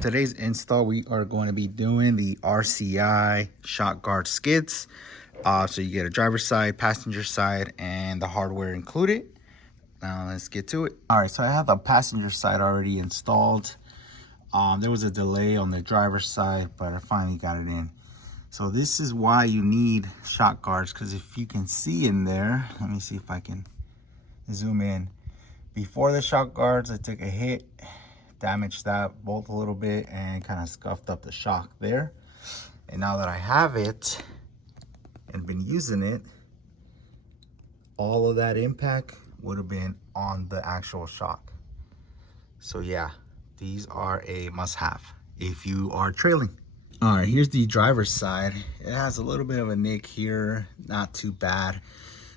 today's install, we are going to be doing the RCI shock guard skids. So you get a driver's side, passenger side, and the hardware included. Now let's get to it. All right, so I have the passenger side already installed. There was a delay on the driver's side, but I finally got it in. So this is why you need shock guards, because if you can see in there, let me see if I can zoom in. Before the shock guards, I took a hit, damaged that bolt a little bit, and kind of scuffed up the shock there. And now that I have it and been using it, all of that impact would have been on the actual shock. So yeah, these are a must-have if you are trailing. All right, here's the driver's side. It has a little bit of a nick here, not too bad.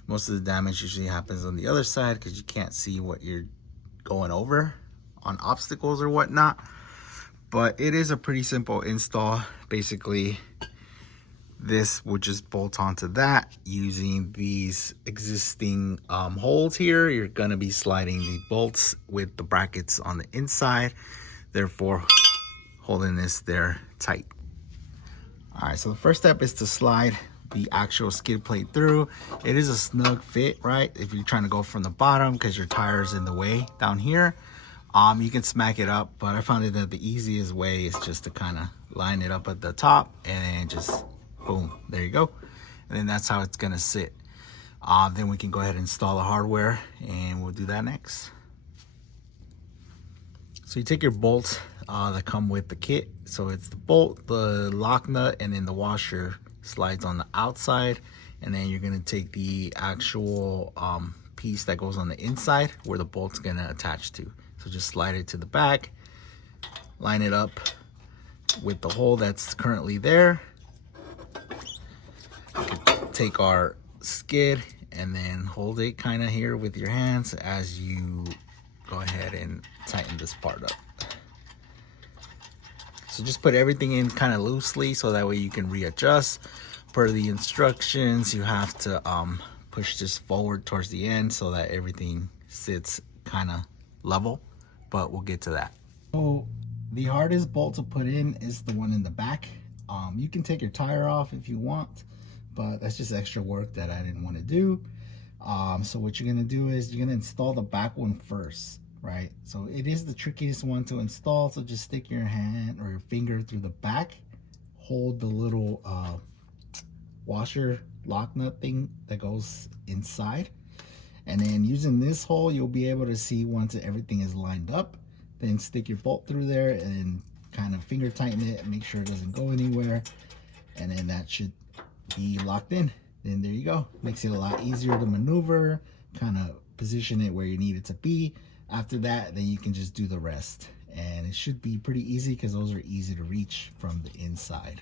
Most of the damage usually happens on the other side because you can't see what you're going over on obstacles or whatnot. But it is a pretty simple install. Basically, this would just bolt onto that using these existing holes here. You're gonna be sliding the bolts with the brackets on the inside, therefore holding this there tight. All right, so the first step is to slide the actual skid plate through. It is a snug fit, right? If you're trying to go from the bottom because your tire's in the way down here, you can smack it up, but I found it that the easiest way is just to kind of line it up at the top and then just boom, there you go. And then that's how it's gonna sit. Then we can go ahead and install the hardware, and we'll do that next. So you take your bolts that come with the kit. So it's the bolt, the lock nut, and then the washer slides on the outside. And then you're gonna take the actual piece that goes on the inside where the bolt's gonna attach to. So just slide it to the back, line it up with the hole that's currently there. You can take our skid and then hold it kind of here with your hands as you go ahead and tighten this part up. So just put everything in kind of loosely so that way you can readjust. Per the instructions, you have to push this forward towards the end so that everything sits kind of level, but we'll get to that. So the hardest bolt to put in is the one in the back. You can take your tire off if you want, but that's just extra work that I didn't want to do. So what you're gonna do is you're gonna install the back one first, right? So it is the trickiest one to install. So just stick your hand or your finger through the back, hold the little washer lock nut thing that goes inside, and then using this hole you'll be able to see once everything is lined up. Then stick your bolt through there and kind of finger tighten it and make sure it doesn't go anywhere, and then that should be locked in. Then there you go. Makes it a lot easier to maneuver, kind of position it where you need it to be. After that, then you can just do the rest, and it should be pretty easy because those are easy to reach from the inside.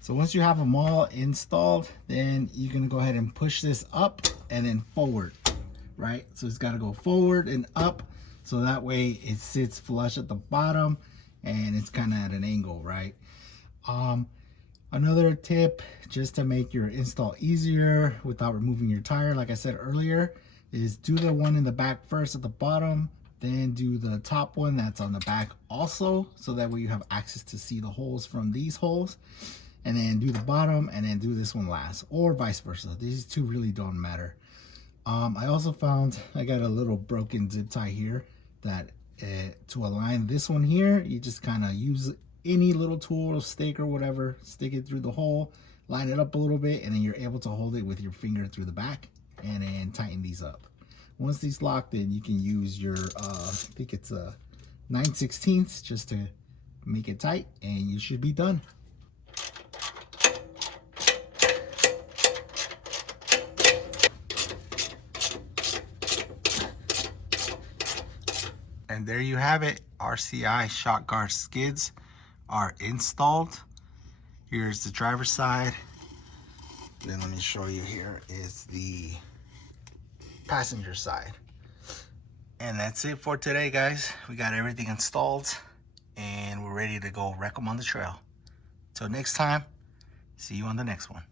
So once you have them all installed, then you're gonna go ahead and push this up and then forward, right? So it's gotta go forward and up, so that way it sits flush at the bottom and it's kind of at an angle, right? Another tip, just to make your install easier without removing your tire, like I said earlier, is do the one in the back first at the bottom, then do the top one that's on the back also, so that way you have access to see the holes from these holes, and then do the bottom and then do this one last, or vice versa. These two really don't matter. I also found I got a little broken zip tie here that to align this one here, you just kind of use any little tool, stick or whatever, stick it through the hole, line it up a little bit, and then you're able to hold it with your finger through the back and then tighten these up. Once these locked in, you can use your I think it's a 9/16 just to make it tight, and you should be done. And there you have it. RCI shock guard skids are installed. Here's the driver's side. Then let me show you, here is the passenger side. And that's it for today, guys. We got everything installed and we're ready to go wreck them on the trail. Till next time, see you on the next one.